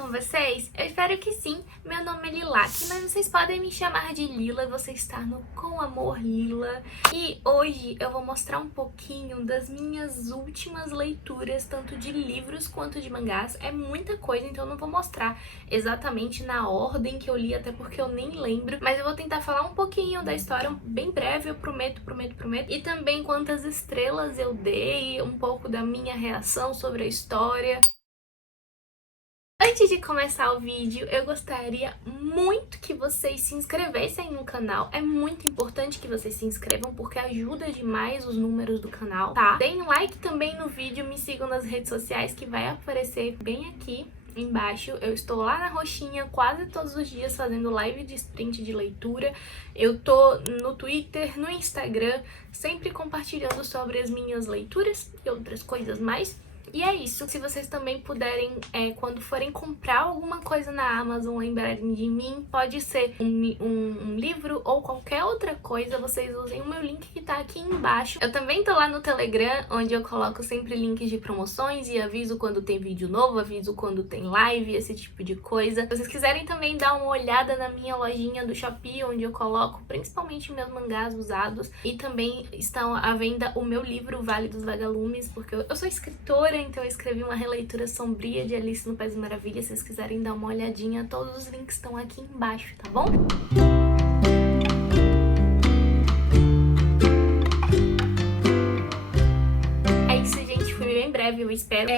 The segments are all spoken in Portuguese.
com vocês? Eu espero que sim. Meu nome é Lilac, mas vocês podem me chamar de Lila. Você está no Com Amor Lila. E hoje eu vou mostrar um pouquinho das minhas últimas leituras, tanto de livros quanto de mangás. É muita coisa, então eu não vou mostrar exatamente na ordem que eu li, até porque eu nem lembro. Mas eu vou tentar falar um pouquinho da história, bem breve, eu prometo. E também quantas estrelas eu dei, um pouco da minha reação sobre a história. Antes de começar o vídeo, eu gostaria muito que vocês se inscrevessem no canal. É muito importante que vocês se inscrevam, porque ajuda demais os números do canal, tá? Deem like também no vídeo, me sigam nas redes sociais, que vai aparecer bem aqui embaixo. Eu estou lá na roxinha quase todos os dias fazendo live de sprint de leitura. Eu tô no Twitter, no Instagram, sempre compartilhando sobre as minhas leituras e outras coisas mais. E é isso. Se vocês também puderem, quando forem comprar alguma coisa na Amazon, lembrarem de mim, pode ser um livro ou qualquer outra coisa, vocês usem o meu link que tá aqui embaixo. Eu também tô lá no Telegram, onde eu coloco sempre links de promoções e aviso quando tem vídeo novo, aviso quando tem live, esse tipo de coisa. Se vocês quiserem também dar uma olhada na minha lojinha do Shopee, onde eu coloco principalmente meus mangás usados, e também estão à venda o meu livro, Vale dos Vagalumes, porque eu sou escritora, então eu escrevi uma releitura sombria de Alice no País das Maravilhas. Se vocês quiserem dar uma olhadinha, todos os links estão aqui embaixo, tá bom? É isso, gente. Fui bem breve, eu espero.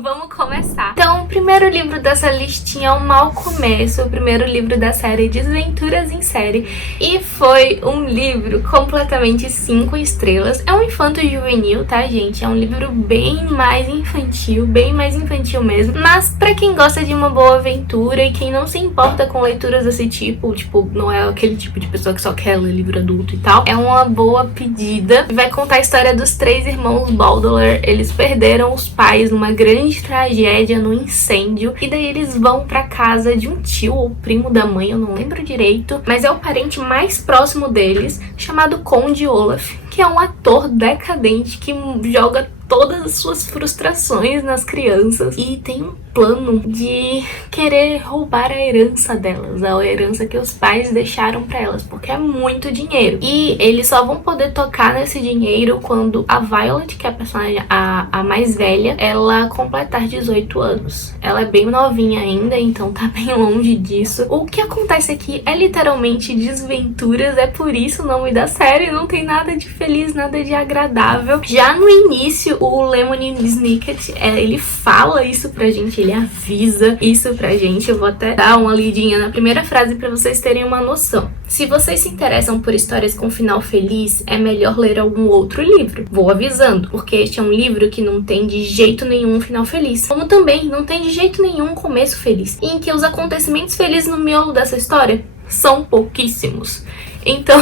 Vamos começar. Então, o primeiro livro dessa listinha é o Mau Começo, o primeiro livro da série Desventuras em Série. E foi um livro completamente 5 estrelas. É um infanto-juvenil, tá, gente? É um livro bem mais infantil mesmo. Mas pra quem gosta de uma boa aventura e quem não se importa com leituras desse tipo, não é aquele tipo de pessoa que só quer ler livro adulto e tal, é uma boa pedida. Vai contar a história dos 3 irmãos Baudelaire. Eles perderam os pais numa grande tragédia, no incêndio, e daí eles vão pra casa de um tio ou primo da mãe, eu não lembro direito, mas é o parente mais próximo deles, chamado Conde Olaf, que é um ator decadente que joga todas as suas frustrações nas crianças e tem um plano de querer roubar a herança delas, a herança que os pais deixaram pra elas, porque é muito dinheiro. E eles só vão poder tocar nesse dinheiro quando a Violet, que é a personagem a mais velha, ela completar 18 anos. Ela é bem novinha ainda, então tá bem longe disso. O que acontece aqui é literalmente desventuras, é por isso o nome da série, não tem nada de feliz, nada de agradável. Já no início, o Lemony Snicket, ele fala isso pra gente, ele avisa isso pra gente. Eu vou até dar uma lidinha na primeira frase pra vocês terem uma noção. Se vocês se interessam por histórias com final feliz, é melhor ler algum outro livro. Vou avisando, porque este é um livro que não tem de jeito nenhum um final feliz. Como também não tem de jeito nenhum um começo feliz. E em que os acontecimentos felizes no miolo dessa história são pouquíssimos. Então,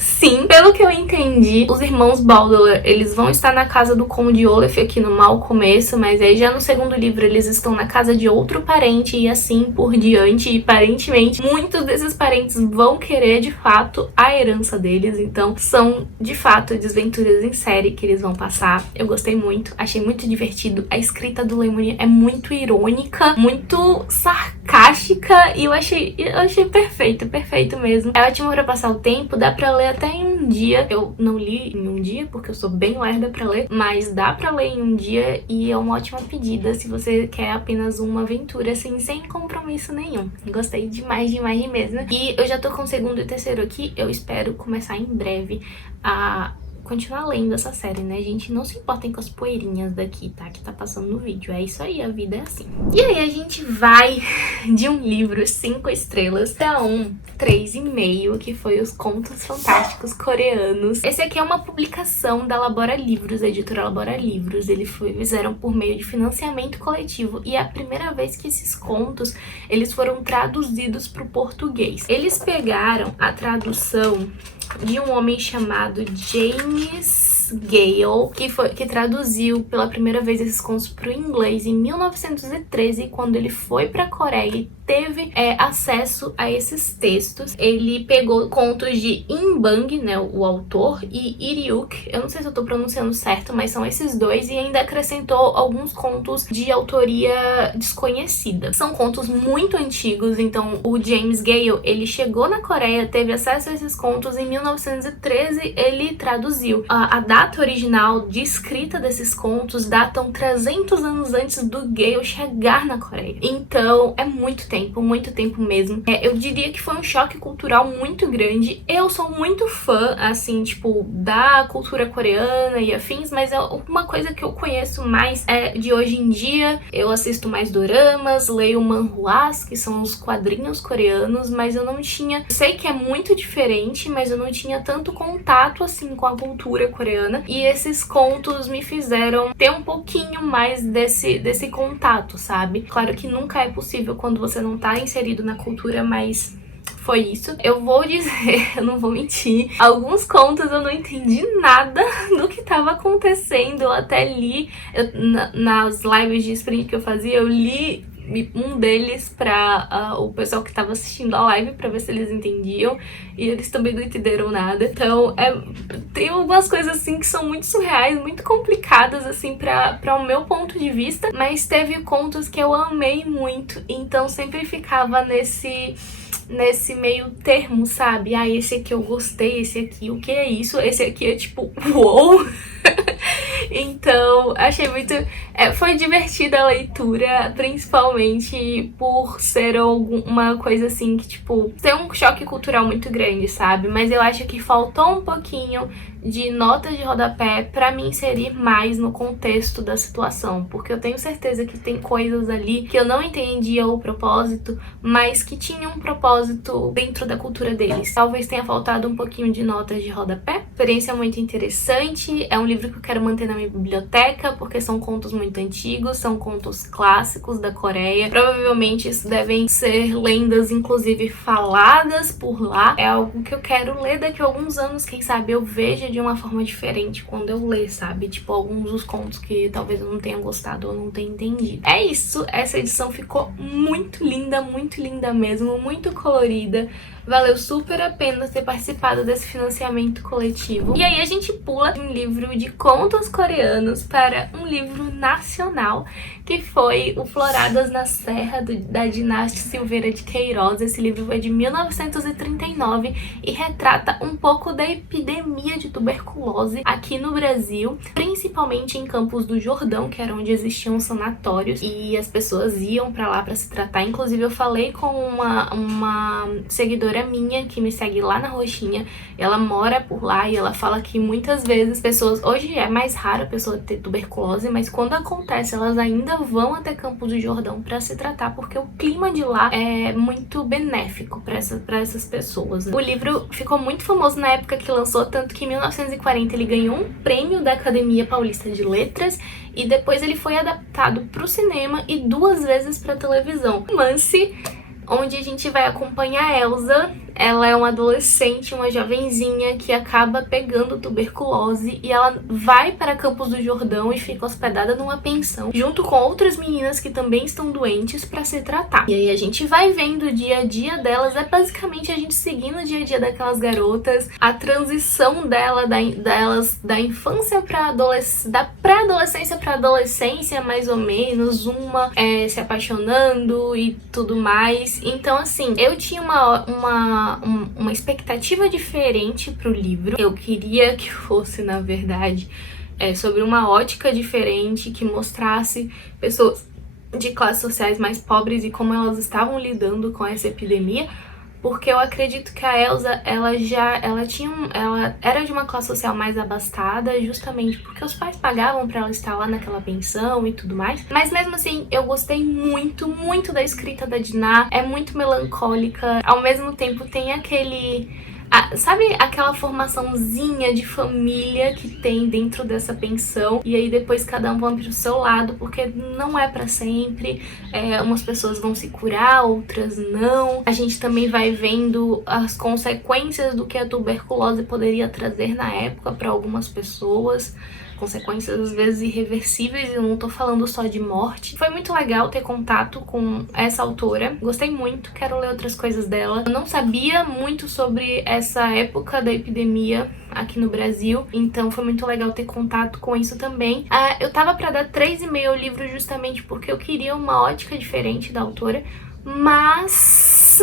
sim, pelo que eu entendi, os irmãos Baudelaire, eles vão estar na casa do Conde Olaf aqui no Mau Começo, mas aí já no segundo livro eles estão na casa de outro parente e assim por diante, e aparentemente muitos desses parentes vão querer de fato a herança deles, então são de fato desventuras em série que eles vão passar. Eu gostei muito, achei muito divertido, a escrita do Lemony é muito irônica, muito sarcástica, e eu achei perfeito mesmo. É ótimo pra passar o tempo, dá pra ler até em um dia. Eu não li em um dia porque eu sou bem lerda pra ler, mas dá pra ler em um dia e é uma ótima pedida se você quer apenas uma aventura assim, sem compromisso nenhum. Gostei demais mesmo. E eu já tô com o segundo e terceiro aqui, eu espero começar em breve a continuar lendo essa série, né, gente? Não se importem com as poeirinhas daqui, tá? Que tá passando no vídeo. É isso aí, a vida é assim. E aí a gente vai de um livro 5 estrelas pra um 3,5, que foi Os Contos Fantásticos Coreanos. Esse aqui é uma publicação da Labora Livros, a editora Labora Livros. Fizeram por meio de financiamento coletivo, e é a primeira vez que esses contos, eles foram traduzidos pro português. Eles pegaram a tradução de um homem chamado James James Gale, que traduziu pela primeira vez esses contos para o inglês em 1913, quando ele foi para a Coreia e teve acesso a esses textos. Ele pegou contos de In Bang, né, o autor, e Iriuk, eu não sei se eu tô pronunciando certo, mas são esses dois, e ainda acrescentou alguns contos de autoria desconhecida. São contos muito antigos, então o James Gale, ele chegou na Coreia, teve acesso a esses contos em 1913, ele traduziu. A data original de escrita desses contos datam 300 anos antes do Gale chegar na Coreia. Então é muito tempo mesmo. Eu diria que foi um choque cultural muito grande. Eu sou muito fã, assim, tipo, da cultura coreana e afins, mas é uma coisa que eu conheço mais de hoje em dia. Eu assisto mais doramas, leio manhwas, que são os quadrinhos coreanos, mas eu não tinha... Sei que é muito diferente, mas eu não tinha tanto contato, assim, com a cultura coreana. E esses contos me fizeram ter um pouquinho mais desse contato, sabe? Claro que nunca é possível quando você não tá inserido na cultura, mas foi isso. Eu vou dizer, eu não vou mentir, alguns contos eu não entendi nada do que tava acontecendo. Eu até li, nas lives de sprint que eu fazia, eu li um deles pra o pessoal que tava assistindo a live, pra ver se eles entendiam, e eles também não entenderam nada. Então tem algumas coisas assim que são muito surreais, muito complicadas assim pra o meu ponto de vista, mas teve contos que eu amei muito, então sempre ficava nesse meio termo, sabe? Esse aqui eu gostei, esse aqui, o que é isso? Esse aqui é tipo, uou! Então, achei muito... foi divertida a leitura, principalmente por ser uma coisa assim que, tipo, tem um choque cultural muito grande, sabe? Mas eu acho que faltou um pouquinho de notas de rodapé pra me inserir mais no contexto da situação, porque eu tenho certeza que tem coisas ali que eu não entendia o propósito, mas que tinham um propósito dentro da cultura deles. Talvez tenha faltado um pouquinho de notas de rodapé. Experiência muito interessante, é um livro que eu quero manter na minha biblioteca, porque são contos muito antigos, são contos clássicos da Coreia. Provavelmente isso devem ser lendas, inclusive, faladas por lá. É algo que eu quero ler daqui a alguns anos, quem sabe eu veja de uma forma diferente quando eu ler, sabe? Tipo, alguns dos contos que talvez eu não tenha gostado ou não tenha entendido. É isso, essa edição ficou muito linda mesmo, muito colorida. Valeu super a pena ter participado desse financiamento coletivo. E aí a gente pula de um livro de contos coreanos para um livro nacional, que foi o Floradas na Serra, da Dinastia Silveira de Queiroz. Esse livro é de 1939 e retrata um pouco da epidemia de tuberculose aqui no Brasil, principalmente em Campos do Jordão, que era onde existiam sanatórios, e as pessoas iam pra lá pra se tratar. Inclusive eu falei com uma seguidora minha que me segue lá na Roxinha, ela mora por lá, e ela fala que muitas vezes pessoas, hoje é mais raro a pessoa ter tuberculose, mas quando acontece elas ainda vão até Campos do Jordão pra se tratar, porque o clima de lá é muito benéfico pra essas pessoas, né? O livro ficou muito famoso na época que lançou, tanto que em 1940 ele ganhou um prêmio da Academia Paulista de Letras, e depois ele foi adaptado pro cinema e 2 vezes pra televisão. Romance onde a gente vai acompanhar a Elsa. Ela é uma adolescente, uma jovenzinha que acaba pegando tuberculose, e ela vai para Campos do Jordão e fica hospedada numa pensão junto com outras meninas que também estão doentes para se tratar. E aí a gente vai vendo o dia a dia delas, é basicamente a gente seguindo o dia a dia daquelas garotas, a transição delas da infância para da pré-adolescência para adolescência, mais ou menos, uma se apaixonando e tudo mais. Então assim, eu tinha uma expectativa diferente pro livro. Eu queria que fosse, na verdade, sobre uma ótica diferente, que mostrasse pessoas de classes sociais mais pobres e como elas estavam lidando com essa epidemia, porque eu acredito que a Elsa, ela era de uma classe social mais abastada, justamente porque os pais pagavam pra ela estar lá naquela pensão e tudo mais. Mas mesmo assim, eu gostei muito da escrita da Diná. É muito melancólica, ao mesmo tempo tem sabe aquela formaçãozinha de família que tem dentro dessa pensão, e aí depois cada um vai pro seu lado, porque não é pra sempre. Umas pessoas vão se curar, outras não. A gente também vai vendo as consequências do que a tuberculose poderia trazer na época para algumas pessoas. Consequências às vezes irreversíveis, eu não tô falando só de morte. Foi muito legal ter contato com essa autora, gostei muito, quero ler outras coisas dela. Eu não sabia muito sobre essa época da epidemia aqui no Brasil, então foi muito legal ter contato com isso também. Eu tava pra dar 3,5 ao livro justamente porque eu queria uma ótica diferente da autora, mas...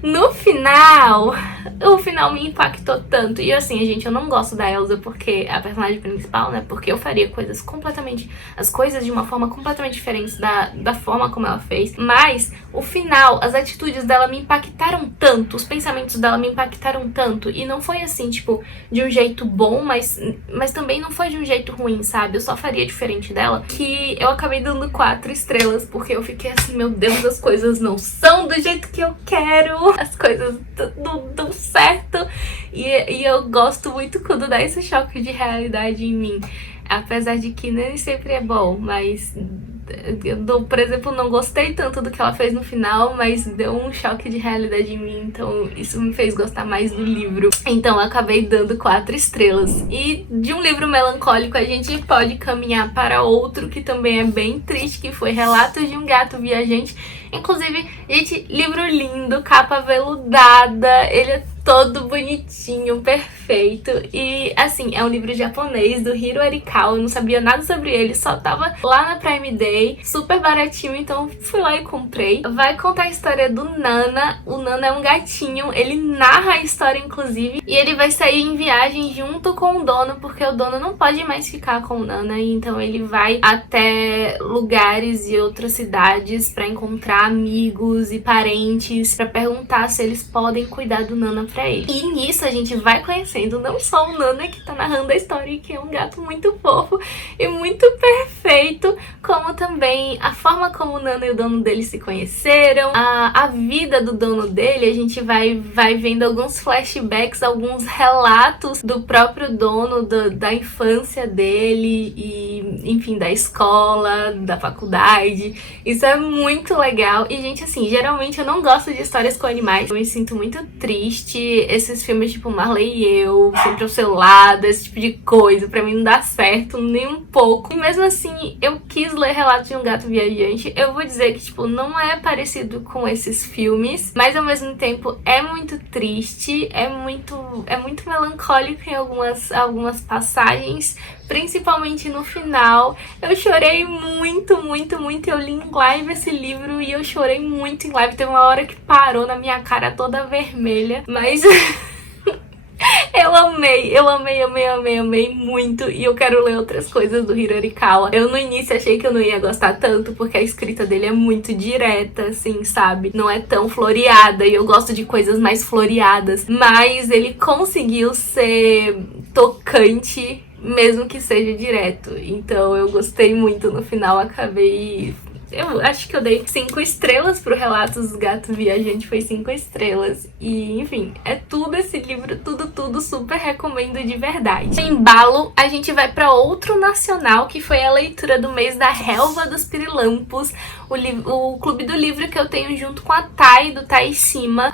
no final, o final me impactou tanto. E assim, gente, eu não gosto da Elsa porque a personagem principal, né? Porque eu faria as coisas de uma forma completamente diferente da forma como ela fez. Mas o final, as atitudes dela me impactaram tanto, os pensamentos dela me impactaram tanto. E não foi assim, tipo, de um jeito bom, mas também não foi de um jeito ruim, sabe? Eu só faria diferente dela, que eu acabei dando 4 estrelas, porque eu fiquei assim, meu Deus, as coisas não são do jeito que eu quero, as coisas não dão certo, e eu gosto muito quando dá esse choque de realidade em mim, apesar de que nem sempre é bom, mas eu, por exemplo, não gostei tanto do que ela fez no final, mas deu um choque de realidade em mim, então isso me fez gostar mais do livro. Então eu acabei dando 4 estrelas. E de um livro melancólico a gente pode caminhar para outro que também é bem triste, que foi Relatos de um Gato Viajante. Inclusive, gente, livro lindo, capa veludada, ele é todo bonitinho, perfeito. E assim, é um livro japonês do Hiro Arikawa, eu não sabia nada sobre ele, só tava lá na Prime Day, super baratinho, então fui lá e comprei. Vai contar a história do Nana. O Nana é um gatinho, ele narra a história inclusive, e ele vai sair em viagem junto com o dono, porque o dono não pode mais ficar com o Nana, e então ele vai até lugares e outras cidades pra encontrar amigos e parentes, pra perguntar se eles podem cuidar do Nana pra ele. E nisso a gente vai conhecendo não só o Nana, que tá narrando a história, que é um gato muito fofo e muito perfeito, como também a forma como o Nana e o dono dele se conheceram, a vida do dono dele. A gente vai vendo alguns flashbacks, alguns relatos do próprio dono, da infância dele e, enfim, da escola, da faculdade. Isso é muito legal. E, gente, assim, geralmente eu não gosto de histórias com animais, eu me sinto muito triste. Esses filmes tipo Marley e Eu, Sempre ao Seu Lado, esse tipo de coisa, pra mim não dá certo nem um pouco. E mesmo assim, eu quis ler Relatos de um Gato Viajante. Eu vou dizer que, tipo, não é parecido com esses filmes, mas ao mesmo tempo é muito triste, é muito melancólico em algumas passagens, principalmente no final. Eu chorei muito, muito, muito. Eu li em live esse livro e eu chorei muito em live. Teve uma hora que parou na minha cara toda vermelha, mas eu amei muito, e eu quero ler outras coisas do Hiro Arikawa. Eu no início achei que eu não ia gostar tanto, porque a escrita dele é muito direta, assim, sabe? Não é tão floreada, e eu gosto de coisas mais floreadas, mas ele conseguiu ser tocante, mesmo que seja direto. Então eu gostei muito. No final acabei... Eu acho que eu dei 5 estrelas pro Relatos do Gato Viajante, foi 5 estrelas. E, enfim, é tudo esse livro, tudo super recomendo de verdade. Em embalo, a gente vai pra outro nacional, que foi a leitura do mês da Relva dos Pirilampos, o clube do livro que eu tenho junto com a Thay, do Thay Cima.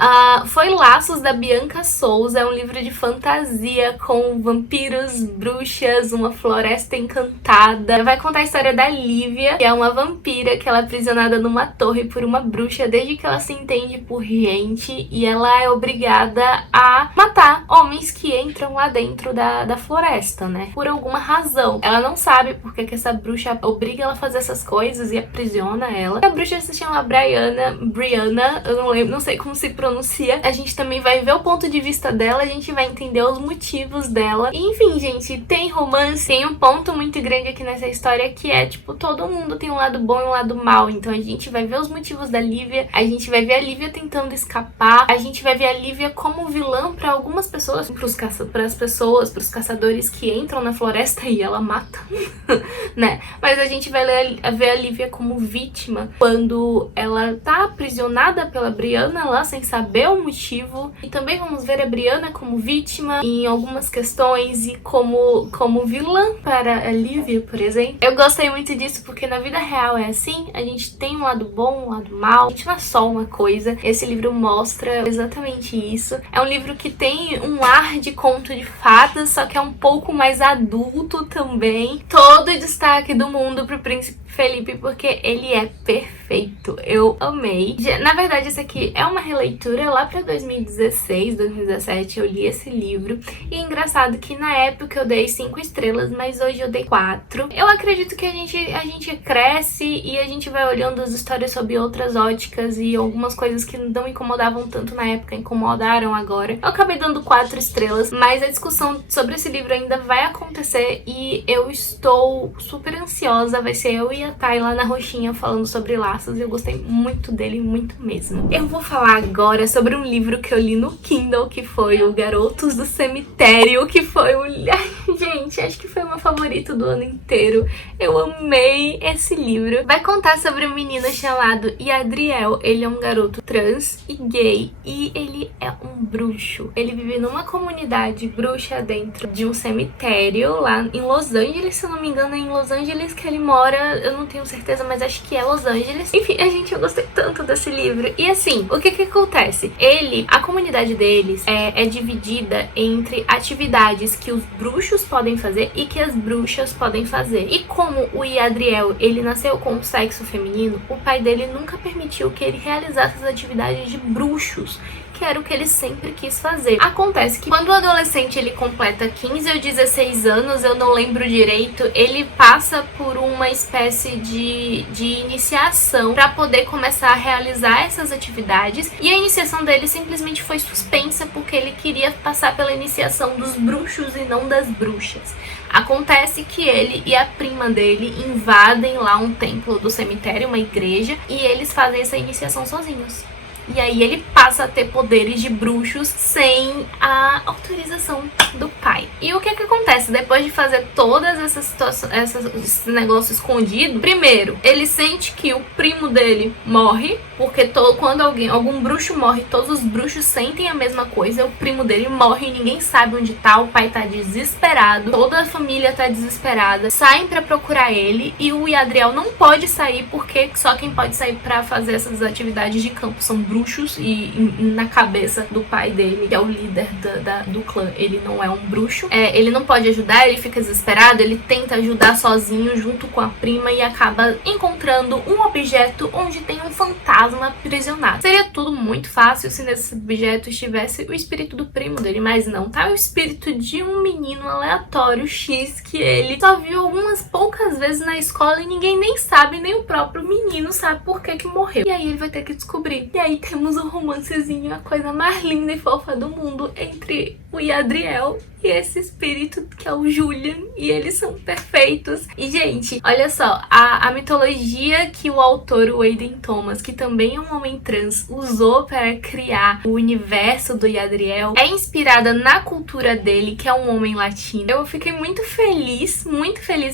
Foi Laços, da Bianca Souza, é um livro de fantasia com vampiros, bruxas, uma floresta encantada. Vai contar a história da Lívia, que é uma vampira, que ela é aprisionada numa torre por uma bruxa desde que ela se entende por gente, e ela é obrigada a matar homens que entram lá dentro da floresta, né? Por alguma razão. Ela não sabe porque que essa bruxa obriga ela a fazer essas coisas e aprisiona ela. A bruxa se chama Brianna, eu não lembro, não sei como se pronuncia. A gente também vai ver o ponto de vista dela, a gente vai entender os motivos dela. E, enfim, gente, tem romance, tem um ponto muito grande aqui nessa história que é, tipo, todo mundo tem um lado bom e um lado lado mal. Então a gente vai ver os motivos da Lívia, a gente vai ver a Lívia tentando escapar, a gente vai ver a Lívia como vilã pra algumas pessoas, pros caçadores que entram na floresta e ela mata, né? Mas a gente vai ver a Lívia como vítima quando ela tá aprisionada pela Brianna lá sem saber o motivo. E também vamos ver a Brianna como vítima em algumas questões e como vilã para a Lívia, por exemplo. Eu gostei muito disso porque na vida real é assim, a gente tem um lado bom, um lado mal, a gente não é só uma coisa. Esse livro mostra exatamente isso. É um livro que tem um ar de conto de fadas, só que é um pouco mais adulto também. Todo o destaque do mundo pro Príncipe Felipe, porque ele é perfeito. Eu amei. Na verdade, esse aqui é uma releitura lá pra 2016, 2017, eu li esse livro. E é engraçado que na época eu dei 5 estrelas, mas hoje eu dei 4. Eu acredito que a gente cresce e a gente vai olhando as histórias sob outras óticas e algumas coisas que não incomodavam tanto na época incomodaram agora. Eu acabei dando 4 estrelas, mas a discussão sobre esse livro ainda vai acontecer e eu estou super ansiosa. Vai ser eu e a Thay lá na roxinha falando sobre laços e eu gostei muito dele, muito mesmo. Eu vou falar agora sobre um livro que eu li no Kindle, que foi o Garotos do Cemitério, que foi o... Gente, acho que foi o meu favorito do ano inteiro. Eu amei esse livro. Vai contar sobre um menino chamado Yadriel. Ele é um garoto trans e gay e ele é um bruxo. Ele vive numa comunidade bruxa dentro de um cemitério lá em Los Angeles, se eu não me engano é em Los Angeles que ele mora, eu não tenho certeza, mas acho que é Los Angeles. Enfim, gente, eu gostei tanto desse livro. E assim, o que acontece? A comunidade deles é dividida entre atividades que os bruxos podem fazer e que as bruxas podem fazer. E como o Yadriel, ele nasceu com o sexo feminino, o pai dele nunca permitiu que ele realizasse as atividades de bruxos, que era o que ele sempre quis fazer. Acontece que quando o adolescente ele completa 15 ou 16 anos, eu não lembro direito, ele passa por uma espécie de iniciação para poder começar a realizar essas atividades, e a iniciação dele simplesmente foi suspensa porque ele queria passar pela iniciação dos bruxos e não das bruxas. Acontece que ele e a prima dele invadem lá um templo do cemitério, uma igreja, e eles fazem essa iniciação sozinhos. E aí ele passa a ter poderes de bruxos sem a autorização do pai. E o que acontece? Depois de fazer todas essas situações, esse negócio escondido, primeiro, ele sente que o primo dele morre, porque quando algum bruxo morre, todos os bruxos sentem a mesma coisa. O primo dele morre e ninguém sabe onde tá, o pai tá desesperado, toda a família tá desesperada, saem pra procurar ele e o Yadriel não pode sair porque só quem pode sair pra fazer essas atividades de campo são bruxos, e na cabeça do pai dele, que é o líder do clã, ele não é um bruxo. Ele não pode ajudar, ele fica desesperado, ele tenta ajudar sozinho junto com a prima e acaba encontrando um objeto onde tem um fantasma aprisionado. Seria tudo muito fácil se nesse objeto estivesse o espírito do primo dele, mas não, tá? O espírito de um menino aleatório X que ele só viu algumas poucas vezes na escola e ninguém nem sabe, nem o próprio menino sabe por que morreu. E aí ele vai ter que descobrir. E aí temos um romancezinho, a coisa mais linda e fofa do mundo entre o Yadriel e esse espírito que é o Julian, e eles são perfeitos. E gente, olha só, a mitologia que o autor, o Aiden Thomas, que também é um homem trans, usou para criar o universo do Yadriel é inspirada na cultura dele, que é um homem latino. Eu fiquei muito feliz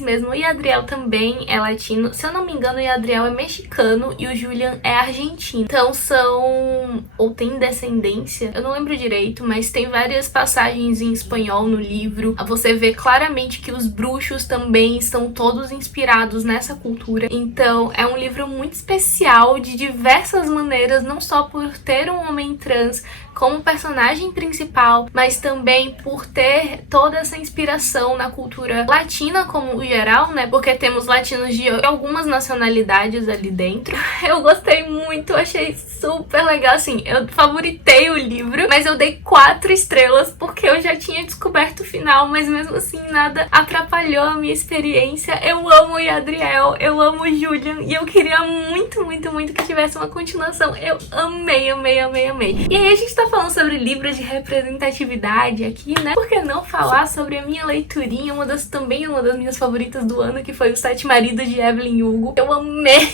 mesmo. O Yadriel também é latino, se eu não me engano o Yadriel é mexicano e o Julian é argentino, então são, ou tem descendência, eu não lembro direito, mas tem várias passagens em espanhol no livro. Você vê claramente que os bruxos também estão todos inspirados nessa cultura. Então é um livro muito especial de diversas maneiras, não só por ter um homem trans como personagem principal, mas também por ter toda essa inspiração na cultura latina como geral, né? Porque temos latinos de algumas nacionalidades ali dentro. Eu gostei muito, achei super legal, assim, eu favoritei o livro, mas eu dei 4 estrelas porque eu já tinha descoberto o final, mas mesmo assim nada atrapalhou a minha experiência. Eu amo o Yadriel, eu amo o Julian e eu queria muito, muito, muito que tivesse uma continuação. Eu amei, amei, amei, amei. E aí a gente tá falando sobre livros de representatividade aqui, né? Por que não falar sobre a minha leiturinha, também uma das minhas favoritas do ano, que foi Os Sete Maridos de Evelyn Hugo. Eu amei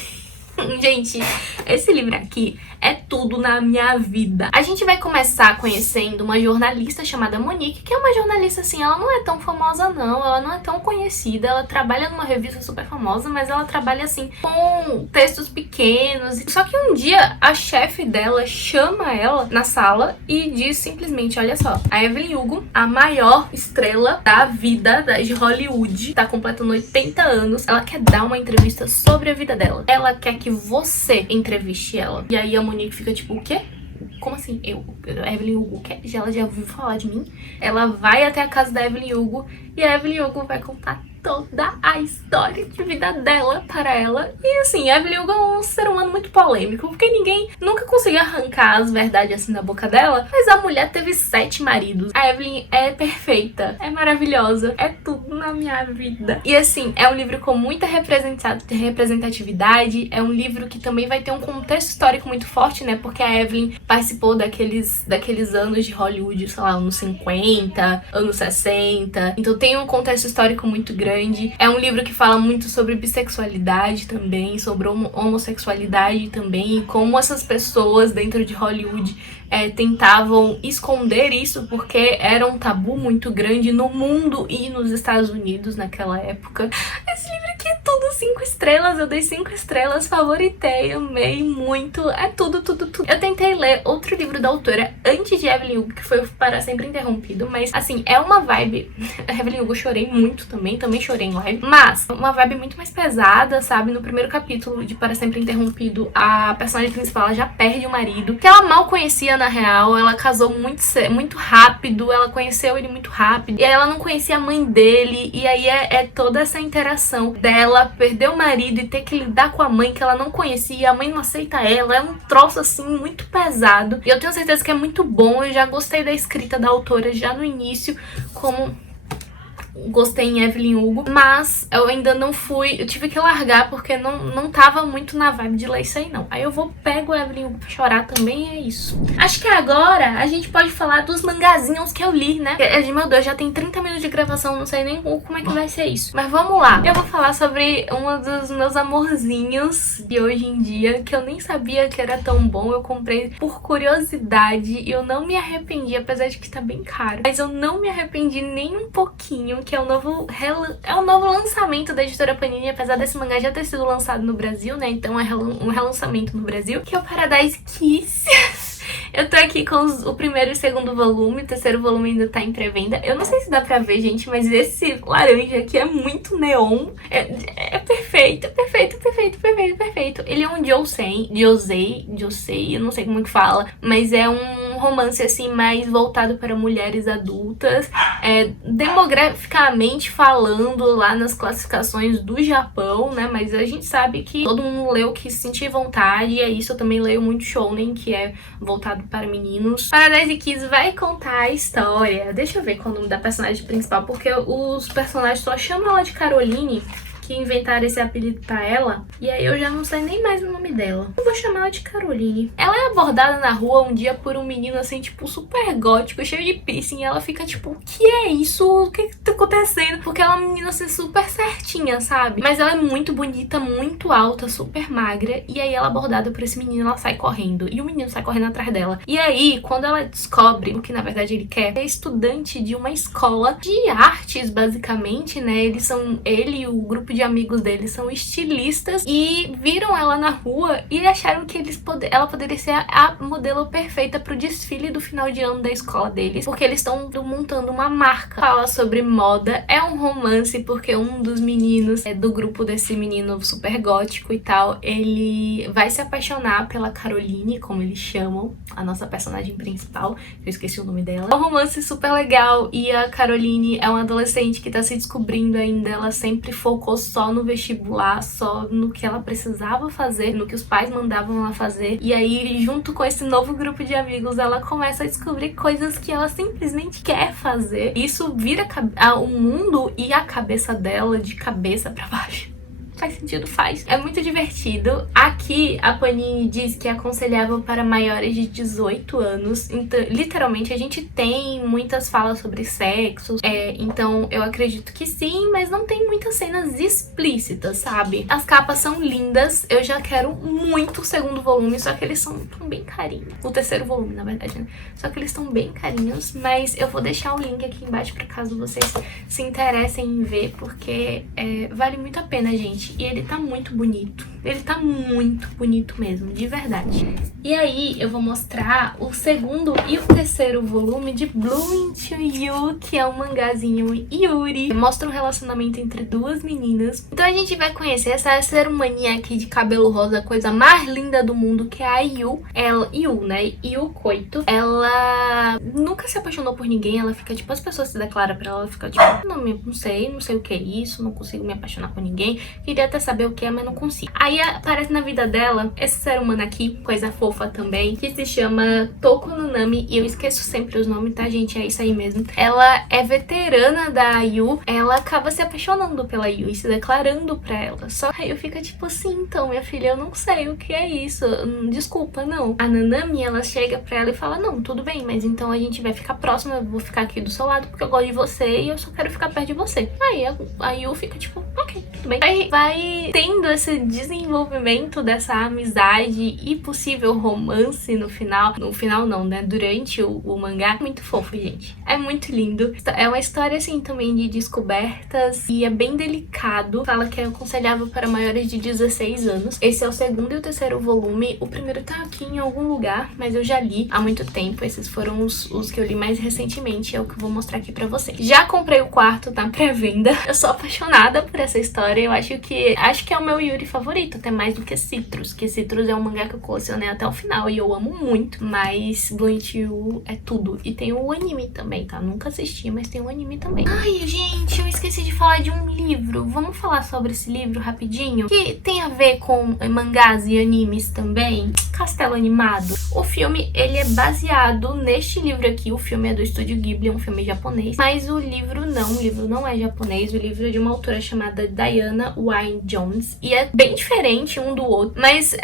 Gente, esse livro aqui é tudo na minha vida. A gente vai começar conhecendo uma jornalista chamada Monique, que é uma jornalista assim, ela não é tão famosa não, ela não é tão conhecida, ela trabalha numa revista super famosa, mas ela trabalha assim com textos pequenos. Só que um dia a chefe dela chama ela na sala e diz simplesmente, olha só, a Evelyn Hugo, a maior estrela da vida de Hollywood, tá completando 80 anos, ela quer dar uma entrevista sobre a vida dela. Ela quer que você entreviste ela. E aí a Monique fica tipo, o quê? Como assim? A Evelyn Hugo quer? Ela já ouviu falar de mim? Ela vai até a casa da Evelyn Hugo e a Evelyn Hugo vai contar toda a história de vida dela para ela. E assim, a Evelyn Hugo é um ser humano muito polêmico, porque ninguém nunca conseguiu arrancar as verdades assim da boca dela, mas a mulher teve 7 maridos. A Evelyn é perfeita, é maravilhosa, é tudo na minha vida. E assim, é um livro com muita representatividade, é um livro que também vai ter um contexto histórico muito forte, né, porque a Evelyn participou daqueles anos de Hollywood, sei lá, anos 50, anos 60, então tem um contexto histórico muito grande. É um livro que fala muito sobre bissexualidade também, sobre homossexualidade também, como essas pessoas dentro de Hollywood tentavam esconder isso porque era um tabu muito grande no mundo e nos Estados Unidos naquela época. Esse livro aqui é tudo 5 estrelas, eu dei 5 estrelas, favoritei, amei muito, é tudo, tudo, tudo. Eu tentei ler outro livro da autora antes de Evelyn Hugo, que foi o Para Sempre Interrompido, mas assim, é uma vibe, a Evelyn Hugo chorei muito também chorei em live, mas uma vibe muito mais pesada, sabe? No primeiro capítulo de Para Sempre Interrompido, a personagem principal ela já perde o marido, que ela mal conhecia na real, ela casou muito rápido, ela conheceu ele muito rápido, e aí ela não conhecia a mãe dele, e aí é toda essa interação dela perder o marido e ter que lidar com a mãe que ela não conhecia, a mãe não aceita ela, é um troço assim muito pesado, e eu tenho certeza que é muito bom, eu já gostei da escrita da autora já no início, como gostei em Evelyn Hugo, mas eu ainda não fui, eu tive que largar porque não tava muito na vibe de ler isso aí não. Aí eu pego Evelyn Hugo pra chorar também e é isso. Acho que agora a gente pode falar dos mangazinhos que eu li, né? Meu Deus, já tem 30 minutos de gravação, não sei nem como é que vai ser isso. Mas vamos lá. Eu vou falar sobre um dos meus amorzinhos de hoje em dia, que eu nem sabia que era tão bom. Eu comprei por curiosidade e eu não me arrependi, apesar de que tá bem caro. Mas eu não me arrependi nem um pouquinho, que é o novo lançamento da editora Panini, apesar desse mangá já ter sido lançado no Brasil, né? Então é um relançamento no Brasil, que é o Paradise Kiss. Eu tô aqui com o primeiro e o segundo volume, o terceiro volume ainda tá em pré-venda. Eu não sei se dá pra ver, gente, mas esse laranja aqui é muito neon. É perfeito, perfeito, perfeito, perfeito, perfeito. Ele é um josei, eu não sei como que fala, mas é um romance assim mais voltado para mulheres adultas, demograficamente falando lá nas classificações do Japão, né? Mas a gente sabe que todo mundo lê o que sentir vontade, e é isso. Eu também leio muito shounen, que é voltado para meninos. Paradise Kiss vai contar a história. Deixa eu ver qual é o nome da personagem principal, porque os personagens só chamam ela de Caroline, que inventaram esse apelido pra ela, e aí eu já não sei nem mais o nome dela. Eu vou chamar ela de Caroline. Ela é abordada na rua um dia por um menino assim, tipo, super gótico, cheio de piercing, e ela fica tipo, o que é isso? O que tá acontecendo? Porque ela é uma menina assim, super certinha, sabe? Mas ela é muito bonita, muito alta, super magra, e aí ela é abordada por esse menino, ela sai correndo, e o menino sai correndo atrás dela. E aí, quando ela descobre o que na verdade ele quer, é estudante de uma escola de artes, basicamente, né? Ele e o grupo de amigos dele são estilistas e viram ela na rua e acharam que ela poderia ser a modelo perfeita pro desfile do final de ano da escola deles, porque eles estão montando uma marca. Fala sobre moda, é um romance porque um dos meninos do grupo desse menino super gótico e tal, ele vai se apaixonar pela Caroline, como eles chamam, a nossa personagem principal, eu esqueci o nome dela. É um romance super legal e a Caroline é uma adolescente que tá se descobrindo ainda, ela sempre focou só no vestibular, só no que ela precisava fazer, no que os pais mandavam ela fazer. E aí, junto com esse novo grupo de amigos, ela começa a descobrir coisas que ela simplesmente quer fazer. Isso vira o mundo e a cabeça dela de cabeça pra baixo. Faz sentido, faz. É muito divertido. Aqui aqui a Panini diz que é aconselhável para maiores de 18 anos. Então, literalmente, a gente tem muitas falas sobre sexo. Então, eu acredito que sim, mas não tem muitas cenas explícitas, sabe? As capas são lindas. Eu já quero muito o segundo volume, só que eles são bem carinhos. O terceiro volume, na verdade, né? Só que eles estão bem carinhos, mas eu vou deixar o link aqui embaixo pra caso vocês se interessem em ver, porque vale muito a pena, gente. E ele tá muito bonito. Ele tá muito bonito mesmo, de verdade. E aí, eu vou mostrar o segundo e o terceiro volume de Blue Into You, que é um mangazinho Yuri. Mostra um relacionamento entre duas meninas. Então a gente vai conhecer essa ser humaninha aqui de cabelo rosa, a coisa mais linda do mundo, que é a Yu. Né? Yu Koito. Ela nunca se apaixonou por ninguém. Ela fica, tipo, as pessoas se declaram pra ela, fica tipo, não sei o que é isso, não consigo me apaixonar por ninguém. Queria até saber o que é, mas não consigo. Aí aparece na vida dela esse ser humano aqui, coisa fofa também, que se chama Toko no Nami, e eu esqueço sempre os nomes, tá, gente? É isso aí mesmo. Ela é veterana da Yu, ela acaba se apaixonando pela Yu e se declarando pra ela. Só que aí eu fico tipo assim, então, minha filha, eu não sei o que é isso, desculpa, não. A Nanami, ela chega pra ela e fala, não, tudo bem, mas então a gente vai ficar próxima, eu vou ficar aqui do seu lado porque eu gosto de você e eu só quero ficar perto de você. Aí a Yu fica tipo, ok, tudo bem. Aí vai tendo esse desenvolvimento dessa amizade e possível romance no final. No final não, né? Durante o mangá. Muito fofo, gente. É muito lindo. É uma história, assim, também de descobertas e é bem delicado. Fala que é aconselhável para maiores de 16 anos. Esse é o segundo e o terceiro volume. O primeiro tá aqui em algum lugar, mas eu já li há muito tempo. Esses foram os que eu li mais recentemente. É o que eu vou mostrar aqui pra vocês. Já comprei o quarto, tá pré-venda. Eu sou apaixonada por essa história. Eu acho que é o meu Yuri favorito, até mais do que Citrus. Que Citrus é um mangá que eu colecionei até o final e eu amo muito. Mas Blue Into You é tudo. E tem o anime também, tá? Nunca assisti, mas tem o anime também. Ai, gente, eu esqueci de falar de um livro. Vamos falar sobre esse livro rapidinho? Que tem a ver com mangás e animes também. Castelo Animado. O filme, ele é baseado neste livro aqui. O filme é do Estúdio Ghibli, é um filme japonês. Mas o livro não é japonês. O livro é de uma autora chamada Diana Wynne Jones. E é bem diferente um do outro. Mas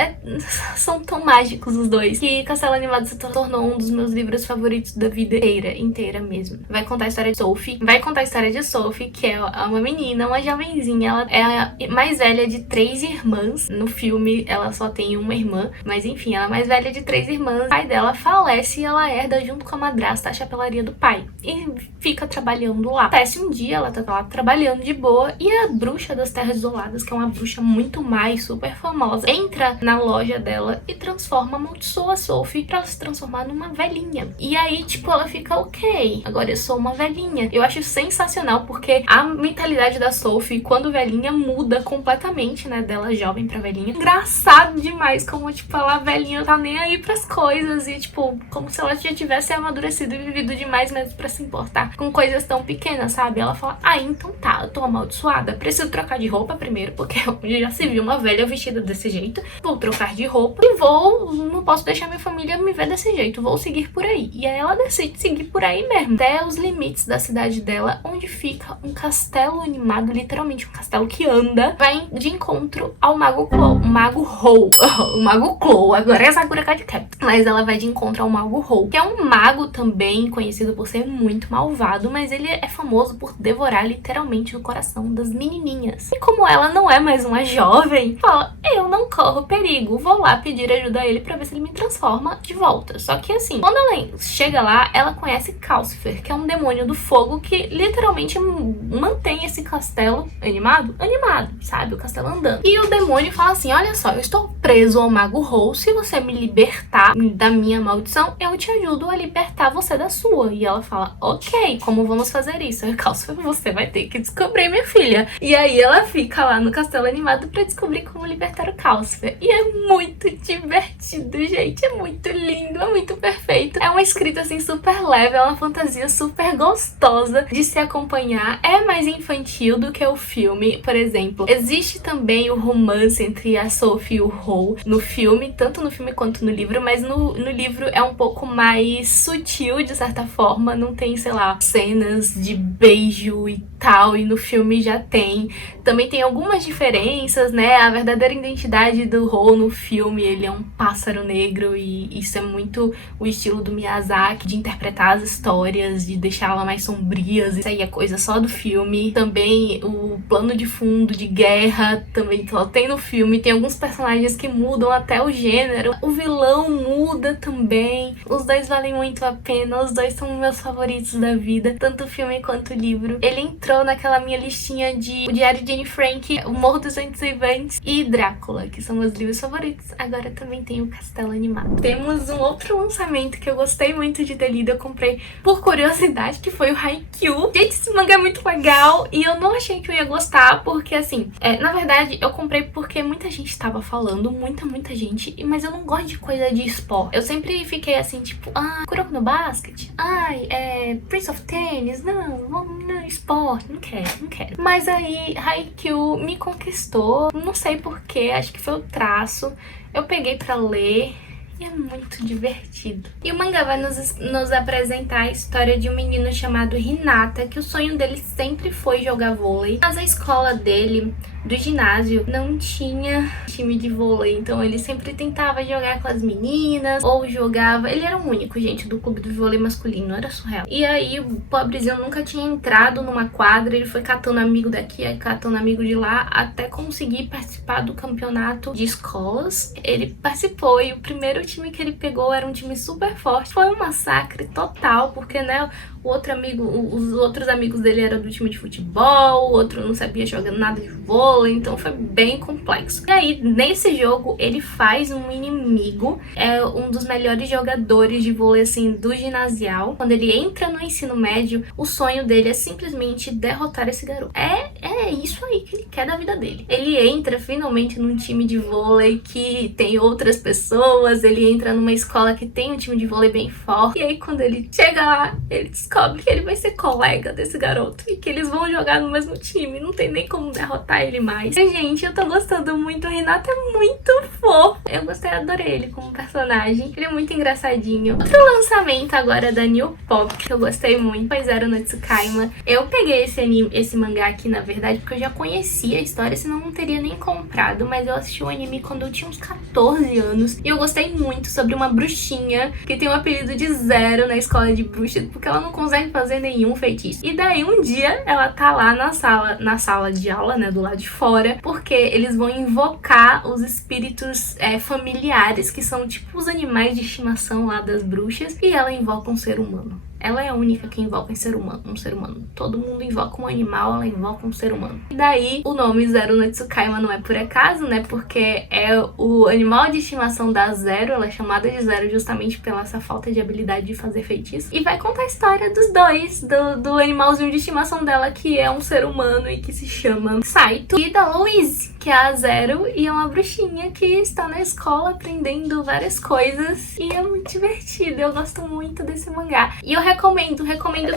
são tão mágicos os dois. Que Castelo Animado se tornou um dos meus livros favoritos da vida inteira mesmo. Vai contar a história de Sophie. Que é uma menina, uma jovenzinha. Ela é a mais velha de 3 irmãs. No filme, ela só tem uma irmã. Mas enfim, ela é a mais velha de 3 irmãs. O pai dela falece e ela herda junto com a madrasta a chapelaria do pai. E fica trabalhando lá. Acontece um dia, ela tá lá trabalhando de boa. E a bruxa das Terras Isoladas, que é uma bruxa muito mais super famosa, entra na loja dela e amaldiçoa a Sophie pra ela se transformar numa velhinha. E aí, tipo, ela fica, ok, agora eu sou uma velhinha. Eu acho sensacional, porque a mentalidade da Sophie, quando velhinha, muda completamente, né? Dela jovem pra velhinha. Engraçado demais, como, tipo, ela velhinha tá nem aí pras coisas. E, tipo, como se ela já tivesse amadurecido e vivido demais mesmo pra se importar com coisas tão pequenas, sabe? Ela fala, então tá, eu tô amaldiçoada. Preciso trocar de roupa primeiro, porque eu já se viu uma velha vestida desse jeito. Vou trocar de roupa e não posso deixar minha família me ver desse jeito, vou seguir por aí. E aí ela decide seguir por aí mesmo, até os limites da cidade dela, onde fica um castelo animado, literalmente um castelo que anda, vai de encontro ao Mago Clo, o Mago Hou, o Mago Clo, agora é Sakura Card Cap. Mas ela vai de encontro ao Mago Hou, que é um mago também conhecido por ser muito malvado, mas ele é famoso por devorar literalmente o coração das menininhas. E como ela não é mais uma jovem, fala, eu não corro perigo, vou lá pedir ajuda a ele pra ver se ele me transforma de volta. Só que assim, quando ela chega lá, ela conhece Calcifer, que é um demônio do fogo que literalmente mantém esse castelo animado, sabe? O castelo andando. E o demônio fala assim, olha só, eu estou preso ao Mago Hou, se você me libertar da minha maldição, eu te ajudo a libertar você da sua. E ela fala, ok, como vamos fazer isso? E Calcifer, você vai ter que descobrir, minha filha. E aí ela fica lá no castelo animado pra descobrir como libertar o Calcifer. E é muito divertido, gente. É muito lindo, é muito perfeito. É uma escrita assim super leve, é uma fantasia super gostosa de se acompanhar. É mais infantil do que o filme, por exemplo. Existe também o romance entre a Sophie e o Hou no filme, tanto no filme quanto no livro, mas no livro é um pouco mais sutil, de certa forma. Não tem, sei lá, cenas de beijo e tal, e no filme já tem. Também tem algumas diferenças, né? A verdadeira identidade personagem do Hou no filme, ele é um pássaro negro e isso é muito o estilo do Miyazaki, de interpretar as histórias, de deixá-las mais sombrias. Isso aí é coisa só do filme. Também o plano de fundo de guerra também só tem no filme. Tem alguns personagens que mudam até o gênero. O vilão muda também. Os dois valem muito a pena. Os dois são meus favoritos da vida, tanto o filme quanto o livro. Ele entrou naquela minha listinha de O Diário de Anne Frank, O Morro dos Ventos Vivantes e Drácula, que são meus livros favoritos. Agora também tem o Castelo Animado. Temos um outro lançamento que eu gostei muito de ter lido. Eu comprei por curiosidade, que foi o Haikyuu. Gente, esse mangá é muito legal e eu não achei que eu ia gostar, porque assim, na verdade eu comprei porque muita gente tava falando, muita gente, mas eu não gosto de coisa de esporte. Eu sempre fiquei assim, tipo, Kuroko no Basket, Prince of Tennis, não, esporte, não quero. Mas aí Haikyuu me conquistou, não sei porquê, acho que foi o traço. Eu peguei pra ler. É muito divertido. E o mangá vai nos apresentar a história de um menino chamado Hinata, que o sonho dele sempre foi jogar vôlei. Mas a escola dele, do ginásio, não tinha time de vôlei, então ele sempre tentava jogar com as meninas, ou jogava... Ele era o único, gente, do clube de vôlei masculino, era surreal. E aí o pobrezinho nunca tinha entrado numa quadra, ele foi catando amigo daqui, catando amigo de lá, até conseguir participar do campeonato de escolas. Ele participou e o primeiro time que ele pegou era um time super forte. Foi um massacre total, porque, né, os outros amigos dele eram do time de futebol, o outro não sabia jogar nada de vôlei, então foi bem complexo. E aí, nesse jogo, ele faz um inimigo, é um dos melhores jogadores de vôlei, assim, do ginasial. Quando ele entra no ensino médio, o sonho dele é simplesmente derrotar esse garoto. É isso aí que ele quer da vida dele. Ele entra finalmente num time de vôlei que tem outras pessoas, ele entra numa escola que tem um time de vôlei bem forte, e aí quando ele chega lá, ele descobre que ele vai ser colega desse garoto e que eles vão jogar no mesmo time, não tem nem como derrotar ele mais. E, gente, eu tô gostando muito, o Renato é muito fofo. Eu adorei ele como personagem, ele é muito engraçadinho. Outro lançamento agora da New Pop, que eu gostei muito, foi Zero no Tsukaima. Eu peguei esse mangá aqui, na verdade, porque eu já conhecia a história, senão não teria nem comprado, mas eu assisti o anime quando eu tinha uns 14 anos, e eu gostei muito, sobre uma bruxinha que tem o apelido de Zero na escola de bruxas, porque ela não consegue fazer nenhum feitiço. E daí um dia ela tá lá na sala de aula, né, do lado de fora, porque eles vão invocar os espíritos familiares, que são tipo os animais de estimação lá das bruxas, e ela invoca um ser humano. Ela é a única que invoca um ser humano. Todo mundo invoca um animal, ela invoca um ser humano. E daí, o nome Zero no Tsukaima não é por acaso, né? Porque é o animal de estimação da Zero, ela é chamada de Zero justamente pela essa falta de habilidade de fazer feitiço. E vai contar a história dos dois, do animalzinho de estimação dela, que é um ser humano e que se chama Saito, e da Louise, que é a Zero, e é uma bruxinha que está na escola aprendendo várias coisas. E é muito divertido, eu gosto muito desse mangá. E eu recomendo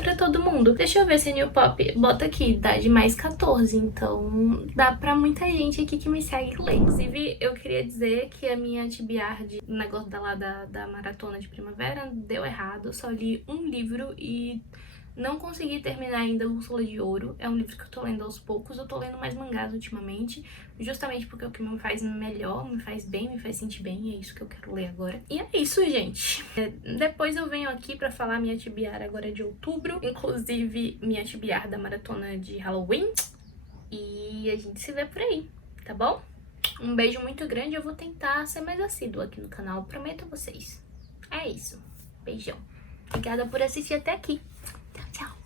pra todo mundo. Deixa eu ver se a New Pop bota aqui, idade mais 14, então dá pra muita gente aqui que me segue ler. Inclusive, eu queria dizer que a minha TBR o negócio da maratona de primavera deu errado. Eu só li um livro e não consegui terminar ainda Úrsula de Ouro. É um livro que eu tô lendo aos poucos. Eu tô lendo mais mangás ultimamente, justamente porque é o que me faz melhor, me faz bem, me faz sentir bem. É isso que eu quero ler agora. E é isso, gente. Depois eu venho aqui pra falar minha TBR agora de outubro. Inclusive, minha TBR da maratona de Halloween. E a gente se vê por aí, tá bom? Um beijo muito grande. Eu vou tentar ser mais assídua aqui no canal. Prometo a vocês. É isso. Beijão. Obrigada por assistir até aqui. Tchau, tchau.